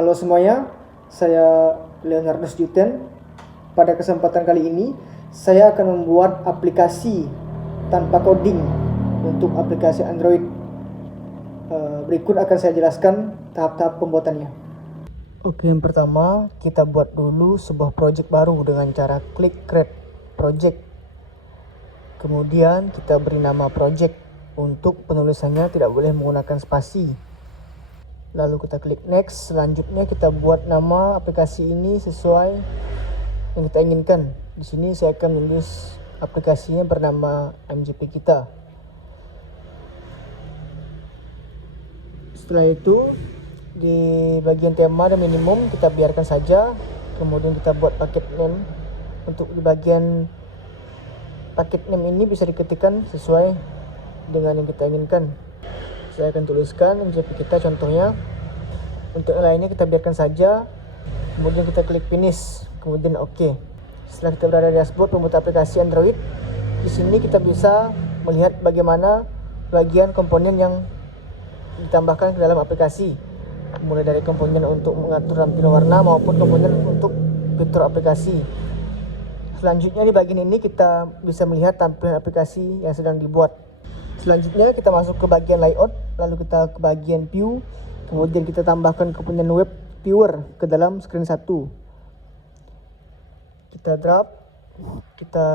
Halo semuanya, saya Leonardus Juten. Pada kesempatan kali ini, saya akan membuat aplikasi tanpa coding untuk aplikasi Android. Berikut akan saya jelaskan tahap-tahap pembuatannya. Oke, yang pertama kita buat dulu sebuah project baru dengan cara klik create project. Kemudian kita beri nama project. Untuk penulisannya tidak boleh menggunakan spasi. Lalu kita klik next. Selanjutnya kita buat nama aplikasi ini sesuai yang kita inginkan. Di sini saya akan menulis aplikasinya bernama MJP kita. Setelah itu di bagian tema dan minimum kita biarkan saja. Kemudian kita buat paket name. Untuk di bagian paket name ini bisa diketikkan sesuai dengan yang kita inginkan. Saya akan tuliskan MJP kita contohnya. Untuk yang lainnya kita biarkan saja. Kemudian kita klik finish, kemudian OK. Setelah kita berada di dashboard pembuat aplikasi Android, di sini kita bisa melihat bagaimana bagian komponen yang ditambahkan ke dalam aplikasi, mulai dari komponen untuk mengatur tampilan warna maupun komponen untuk fitur aplikasi. Selanjutnya di bagian ini kita bisa melihat tampilan aplikasi yang sedang dibuat. Selanjutnya kita masuk ke bagian layout, lalu kita ke bagian view, kemudian kita tambahkan komponen web viewer ke dalam screen 1. Kita drag, kita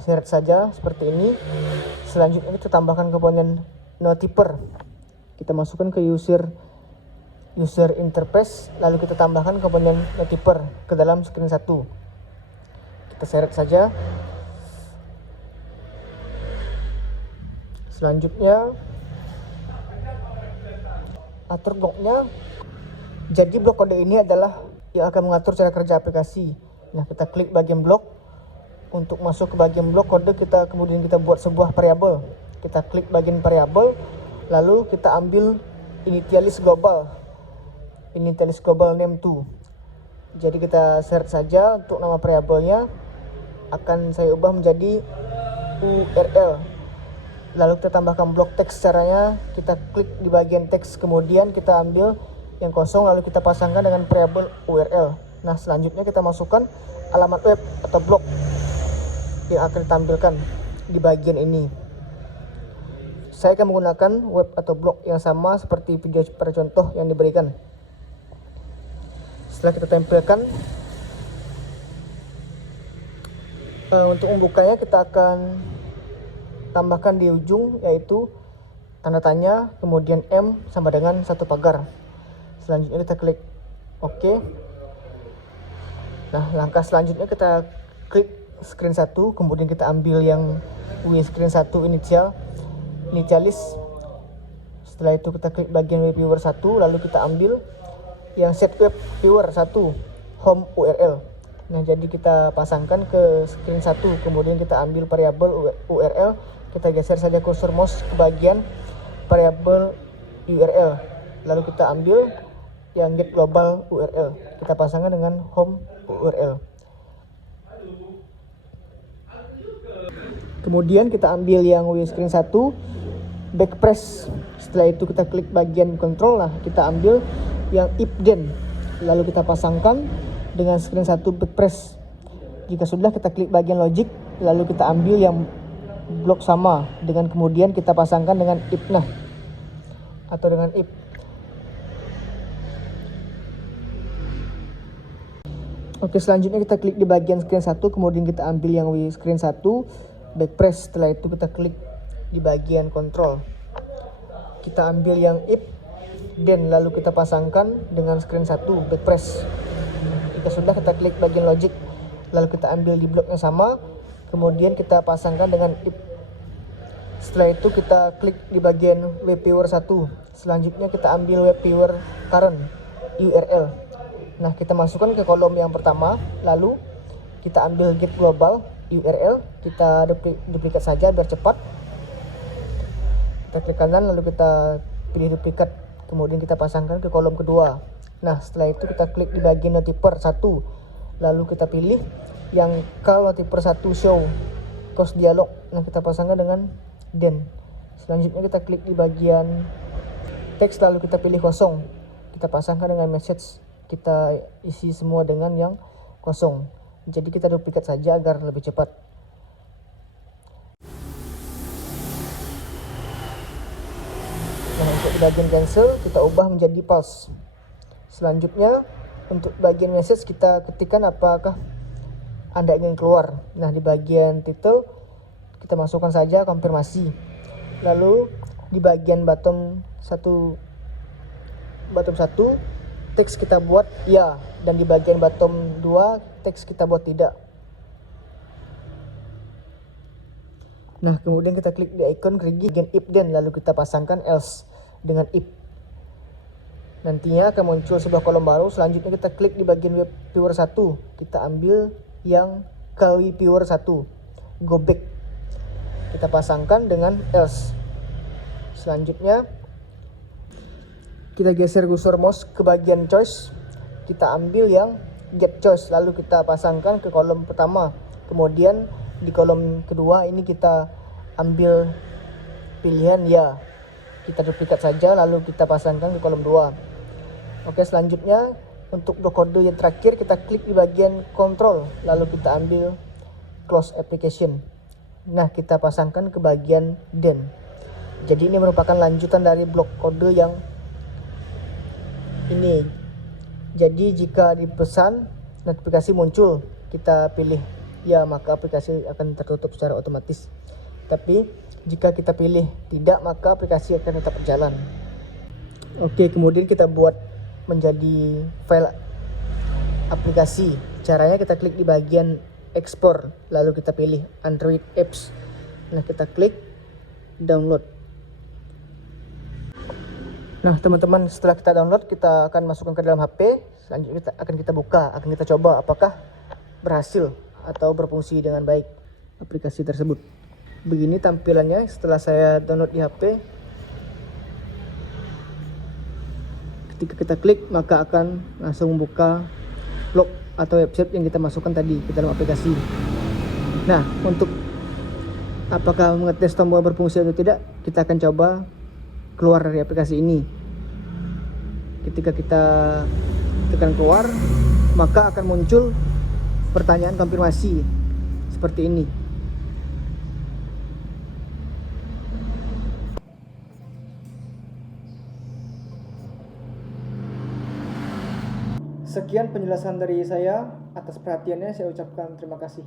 seret saja seperti ini. Selanjutnya kita tambahkan komponen notiper. Kita masukkan ke user interface, lalu kita tambahkan komponen notiper ke dalam screen 1. Kita seret saja. Selanjutnya atur bloknya. Jadi blok kode ini adalah yang akan mengatur cara kerja aplikasi. Nah, kita klik bagian blok. Untuk masuk ke bagian blok kode kemudian kita buat sebuah variabel. Kita klik bagian variabel, lalu kita ambil initialize global name to. Jadi kita seret saja untuk nama variabelnya akan saya ubah menjadi URL. Lalu kita tambahkan blok teks. Caranya kita klik di bagian teks, kemudian kita ambil yang kosong lalu kita pasangkan dengan variabel URL. Nah, selanjutnya kita masukkan alamat web atau blog yang akan ditampilkan di bagian ini. Saya akan menggunakan web atau blog yang sama seperti video pada contoh yang diberikan. Setelah kita tempelkan, untuk membukanya kita akan tambahkan di ujung yaitu tanda tanya, kemudian M sama dengan satu pagar. Selanjutnya kita klik OK. Nah, langkah selanjutnya kita klik screen 1, kemudian kita ambil yang screen 1 initialize. Setelah itu kita klik bagian web viewer 1, lalu kita ambil yang set web viewer 1 home URL. Nah, jadi kita pasangkan ke screen 1, kemudian kita ambil variabel URL. Kita geser saja kursor mouse ke bagian variabel URL. Lalu kita ambil yang get global URL. Kita pasangkan dengan home URL. Kemudian kita ambil yang screen 1 backpress. Setelah itu kita klik bagian control. Nah, kita ambil yang if then. Lalu kita pasangkan dengan screen 1 backpress. Jika sudah, kita klik bagian logic. Lalu kita ambil yang blok sama dengan kemudian kita pasangkan dengan if nah atau dengan if. Oke, selanjutnya kita klik di bagian screen 1, kemudian kita ambil yang screen 1 backpress. Setelah itu kita klik di bagian control. Kita ambil yang if then lalu kita pasangkan dengan screen 1 backpress. Jika sudah, kita klik bagian logic, lalu kita ambil di blok yang sama, kemudian kita pasangkan dengan if. Setelah itu kita klik di bagian web viewer 1. Selanjutnya kita ambil web viewer current URL. Nah, kita masukkan ke kolom yang pertama, lalu kita ambil get global URL, kita duplikat saja biar cepat. Kita klik kanan, lalu kita pilih duplikat, kemudian kita pasangkan ke kolom kedua. Nah, setelah itu kita klik di bagian notiper 1, lalu kita pilih yang call notiper 1 show close dialog. Nah, kita pasangkan dengan then. Selanjutnya kita klik di bagian teks, lalu kita pilih kosong. kita pasangkan dengan message, kita isi semua dengan yang kosong. Jadi kita duplikat saja agar lebih cepat. Nah, untuk bagian cancel kita ubah menjadi pause. Selanjutnya untuk bagian message kita ketikkan apakah Anda ingin keluar. Nah, di bagian title kita masukkan saja konfirmasi. Lalu di bagian bottom 1 teks kita buat ya, dan di bagian bottom 2 teks kita buat tidak. Nah, kemudian kita klik di icon gerigi bagian if then, lalu kita pasangkan else dengan if. Nantinya akan muncul sebuah kolom baru. Selanjutnya kita klik di bagian web viewer 1, kita ambil yang KW viewer 1, go back, kita pasangkan dengan else. Selanjutnya kita geser kursor mouse ke bagian choice, kita ambil yang get choice, lalu kita pasangkan ke kolom pertama. Kemudian di kolom kedua ini kita ambil pilihan ya, kita duplikat saja lalu kita pasangkan di kolom 2. Oke, selanjutnya untuk kode yang terakhir kita klik di bagian control, lalu kita ambil close application. Nah, kita pasangkan ke bagian then. Jadi ini merupakan lanjutan dari blok kode yang ini. Jadi jika dipesan notifikasi muncul, kita pilih ya, maka aplikasi akan tertutup secara otomatis. Tapi jika kita pilih tidak, maka aplikasi akan tetap berjalan. Oke, kemudian kita buat menjadi file aplikasi. Caranya kita klik di bagian export, lalu kita pilih Android apps. Nah, kita klik download. Nah, teman-teman, setelah kita download, kita akan masukkan ke dalam HP. Selanjutnya akan kita buka, akan kita coba apakah berhasil atau berfungsi dengan baik aplikasi tersebut. Begini tampilannya setelah saya download di HP. Ketika kita klik, maka akan langsung membuka blog atau website yang kita masukkan tadi ke dalam aplikasi. Nah, untuk apakah mengetes tombol berfungsi atau tidak, kita akan coba keluar dari aplikasi ini. Ketika kita tekan keluar, maka akan muncul pertanyaan konfirmasi seperti ini. Sekian penjelasan dari saya. Atas perhatiannya saya ucapkan terima kasih.